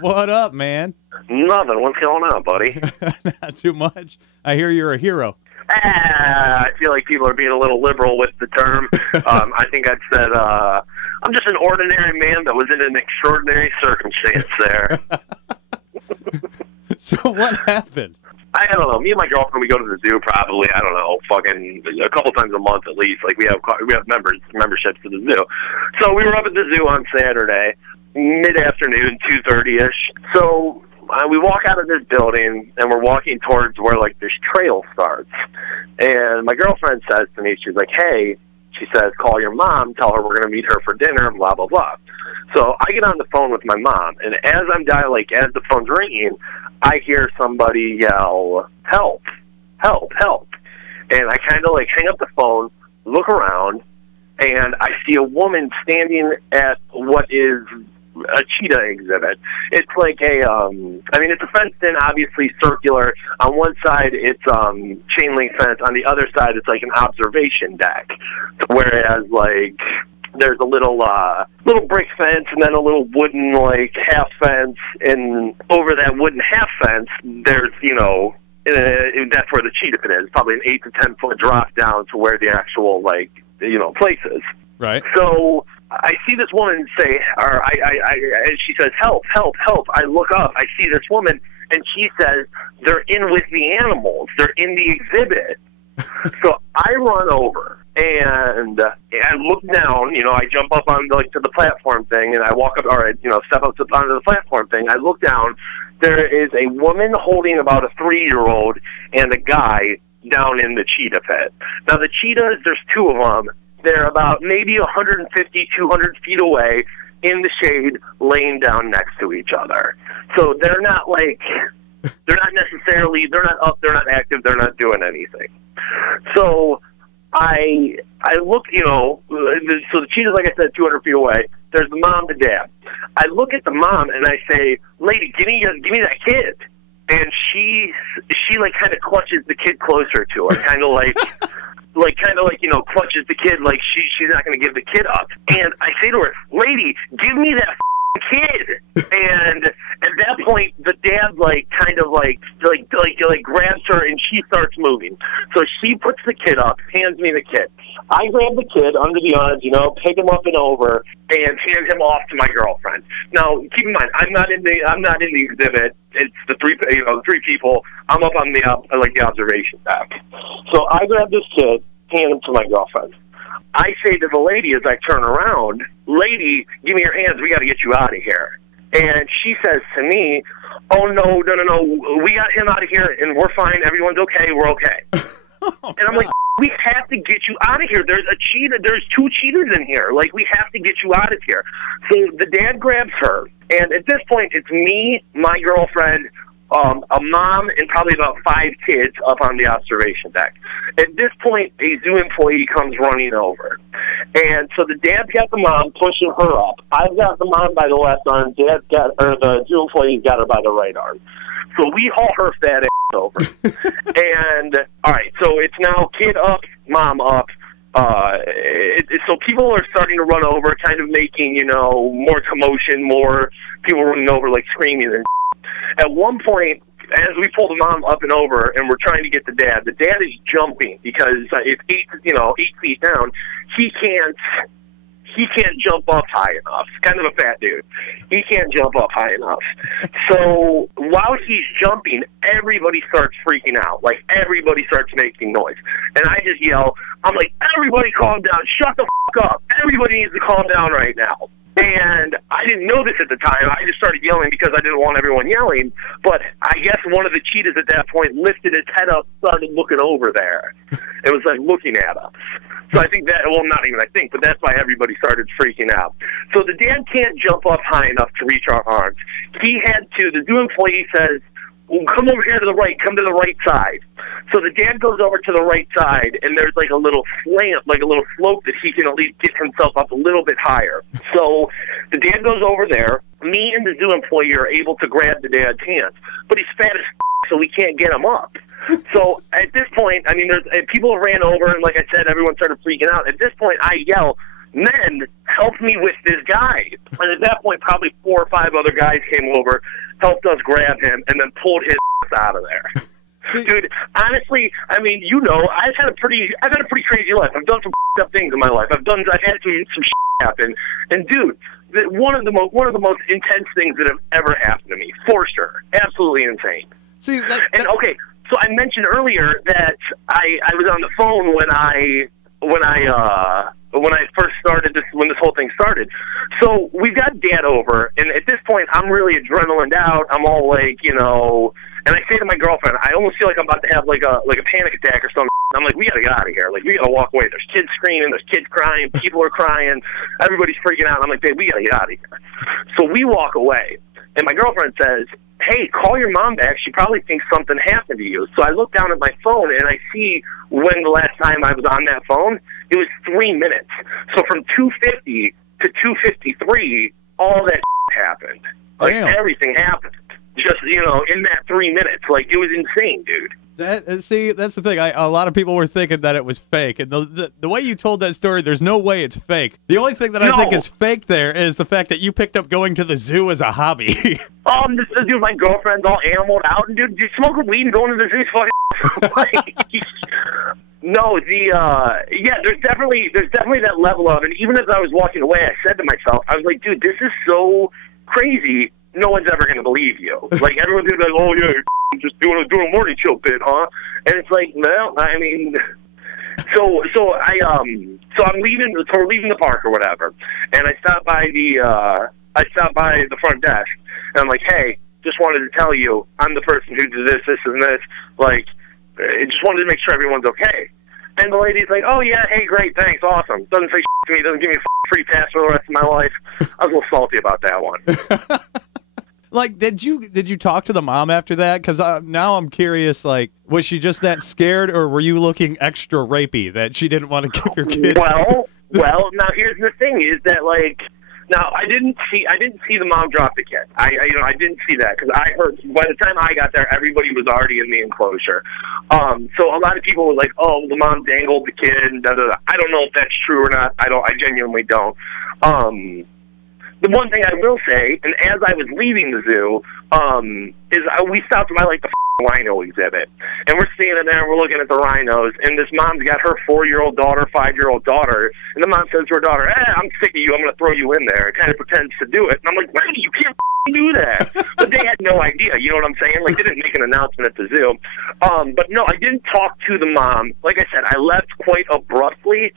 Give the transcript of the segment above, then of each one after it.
What up, man? Nothing. What's going on, buddy? Not too much. I hear you're a hero. I feel like people are being a little liberal with the term. I think I'd said I'm just an ordinary man that was in an extraordinary circumstance there. So what happened? I don't know. Me and my girlfriend, we go to the zoo probably, I don't know, fucking a couple times a month at least. Like we have memberships to the zoo. So we were up at the zoo on Saturday, mid-afternoon, 2:30-ish. So we walk out of this building, and we're walking towards where, like, this trail starts. And my girlfriend says to me, she's like, hey, she says, call your mom, tell her we're going to meet her for dinner, blah, blah, blah. So I get on the phone with my mom, and as I'm dialing, as the phone's ringing, I hear somebody yell, help, help, help. And I kind of, like, hang up the phone, look around, and I see a woman standing at what is a cheetah exhibit. It's like it's a fenced-in, obviously circular. On one side, it's chain link fence. On the other side, it's like an observation deck. Whereas, like, there's a little brick fence and then a little wooden, like, half fence. And over that wooden half fence, there's, that's where the cheetah pit is. Probably an 8 to 10 foot drop down to where the actual, like, place is. Right. So I see this woman say, and she says, help, help, help. I look up, I see this woman, and she says, they're in with the animals. They're in the exhibit. So I run over, and I look down, I jump up on, like, to the platform thing, and I walk up, step up onto the platform thing. I look down. There is a woman holding about a 3-year-old and a guy down in the cheetah pit. Now, the cheetahs, there's 2 of them. They're about maybe 150, 200 feet away in the shade, laying down next to each other. So they're not up, they're not active, they're not doing anything. So I look, so the cheetah's, like I said, 200 feet away. There's the mom, the dad. I look at the mom and I say, lady, give me that kid. And she like kind of clutches the kid closer to her, kind of like clutches the kid like she's not going to give the kid up. And I say to her, lady, give me that kid. And at that point, the dad kind of grabs her and she starts moving. So she puts the kid up, hands me the kid. I grab the kid under the arms, pick him up and over, and hand him off to my girlfriend. Now, keep in mind, I'm not in the exhibit. It's the three people. I'm up on the observation deck. So I grab this kid, hand him to my girlfriend. I say to the lady as I turn around, lady, give me your hands. We got to get you out of here. And she says to me, oh, no. We got him out of here, and we're fine. Everyone's okay. We're okay. And I'm like, we have to get you out of here. There's a cheetah. There's 2 cheetahs in here. Like, we have to get you out of here. So the dad grabs her. And at this point, it's me, my girlfriend, a mom, and probably about 5 kids up on the observation deck. At this point, a zoo employee comes running over. And so the dad's got the mom pushing her up. I've got the mom by the left arm. The zoo employee's got her by the right arm. So we haul her fat ass over. And, all right, so it's now kid up, mom up. So people are starting to run over, kind of making, more commotion, more people running over, like screaming and At one point, as we pull the mom up and over, and we're trying to get the dad is jumping because it's 8 feet down. He can't jump up high enough. Kind of a fat dude. He can't jump up high enough. So while he's jumping, everybody starts freaking out. Like, everybody starts making noise. And I just yell, I'm like, everybody calm down. Shut the fuck up. Everybody needs to calm down right now. And I didn't know this at the time. I just started yelling because I didn't want everyone yelling. But I guess one of the cheetahs at that point lifted its head up, started looking over there. It was like looking at us. So I think but that's why everybody started freaking out. So the dad can't jump up high enough to reach our arms. The zoo employee says, well, come over here to the right, come to the right side. So the dad goes over to the right side, and there's like a little slant, like a little slope that he can at least get himself up a little bit higher. So the dad goes over there. Me and the zoo employee are able to grab the dad's hands, but he's fat as so we can't get him up. So at this point, people ran over, and like I said, everyone started freaking out. At this point, I yell, men helped me with this guy. And at that point, probably 4 or 5 other guys came over, helped us grab him, and then pulled his out of there. Dude, honestly, I mean, you know, I've had a pretty crazy life. I've done some up things in my life. I've had some happen. And dude, one of the most intense things that have ever happened to me, for sure. Absolutely insane. See, and okay, so I mentioned earlier that I was on the phone when I first started when this whole thing started. So we've got Dad over, and at this point, I'm really adrenalined out. I'm all like, you know, and I say to my girlfriend, I almost feel like I'm about to have like a panic attack or something. I'm like, we gotta get out of here. Like, we gotta walk away. There's kids screaming. There's kids crying. People are crying. Everybody's freaking out. I'm like, babe, we gotta get out of here. So we walk away, and my girlfriend says, hey, call your mom back. She probably thinks something happened to you. So I look down at my phone, and I see when the last time I was on that phone, it was 3 minutes. So from 2:50 to 2:53, all that happened. Like, everything happened. Just, you know, in that 3 minutes. Like, it was insane, dude. See, that's the thing. A lot of people were thinking that it was fake, and the way you told that story, there's no way it's fake. The only thing that I think is fake there is the fact that you picked up going to the zoo as a hobby. Dude, my girlfriend's all animaled out, and dude, smoking weed and going to the zoo is fucking. No, there's definitely that level of, and even as I was walking away, I said to myself, I was like, dude, this is so crazy. No one's ever going to believe you. Like, everyone's going to be like, oh, yeah, you're just doing a morning show bit, huh? And it's like, no, I mean, so I'm leaving, so we're leaving the park or whatever, and I stop by the front desk, and I'm like, hey, just wanted to tell you, I'm the person who did this, and this, like, I just wanted to make sure everyone's okay. And the lady's like, oh, yeah, hey, great, thanks, awesome. Doesn't say to me, doesn't give me a free pass for the rest of my life. I was a little salty about that one. Like, did you talk to the mom after that? Because now I'm curious, like, was she just that scared, or were you looking extra rapey that she didn't want to give your kid? Well, now here's the thing: is that, like, now I didn't see the mom drop the kid. I didn't see that, because I heard by the time I got there, everybody was already in the enclosure. So a lot of people were like, "Oh, the mom dangled the kid." And da, da, da. I don't know if that's true or not. I genuinely don't. The one thing I will say, and as I was leaving the zoo, is we stopped by, like, the rhino exhibit. And we're standing there, and we're looking at the rhinos, and this mom's got her 4-year-old daughter, 5-year-old daughter, and the mom says to her daughter, I'm sick of you, I'm going to throw you in there. Kind of pretends to do it. And I'm like, man, you can't do that. But they had no idea, you know what I'm saying? Like, they didn't make an announcement at the zoo. But no, I didn't talk to the mom. Like I said, I left quite abruptly,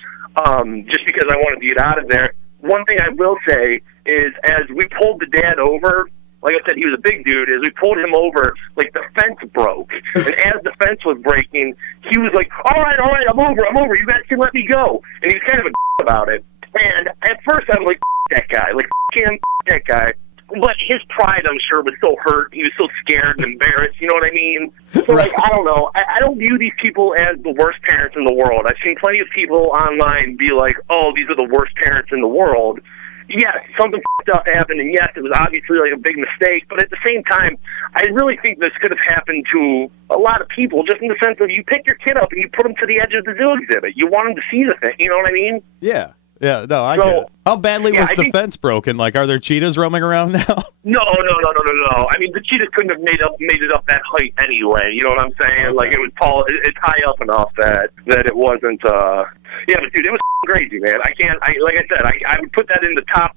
just because I wanted to get out of there. One thing I will say is, as we pulled the dad over, like I said, he was a big dude. As we pulled him over, like, the fence broke. And as the fence was breaking, he was like, all right, I'm over. You guys can let me go. And he was kind of a about it. And at first I was like, that guy. Like, him, that guy. But his pride, I'm sure, was so hurt. He was so scared and embarrassed. You know what I mean? So, like, I don't know. I don't view these people as the worst parents in the world. I've seen plenty of people online be like, oh, these are the worst parents in the world. Yes, something up happened, and yes, it was obviously, like, a big mistake. But at the same time, I really think this could have happened to a lot of people, just in the sense of you pick your kid up and you put him to the edge of the zoo exhibit. You want him to see the thing. You know what I mean? Yeah. Yeah, no, I get it. How badly was the fence broken? Like, are there cheetahs roaming around now? No. I mean, the cheetahs couldn't have made it up that height anyway. You know what I'm saying? Okay. Like, it was tall. It's high up enough that it wasn't. Yeah, but dude, it was crazy, man. Like I said, I would put that in the top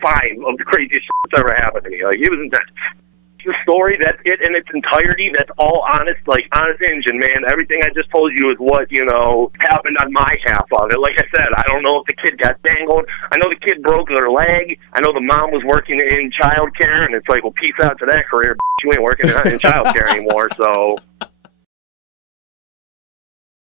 5 of the craziest shit that's ever happened to me. Like, it was intense. The story, that's it in its entirety. That's all honest engine, man. Everything I just told you is what, you know, happened on my half of it. Like I said, I don't know if the kid got dangled. I know the kid broke their leg. I know the mom was working in childcare, and it's like, well, peace out to that career. You ain't working in childcare anymore, so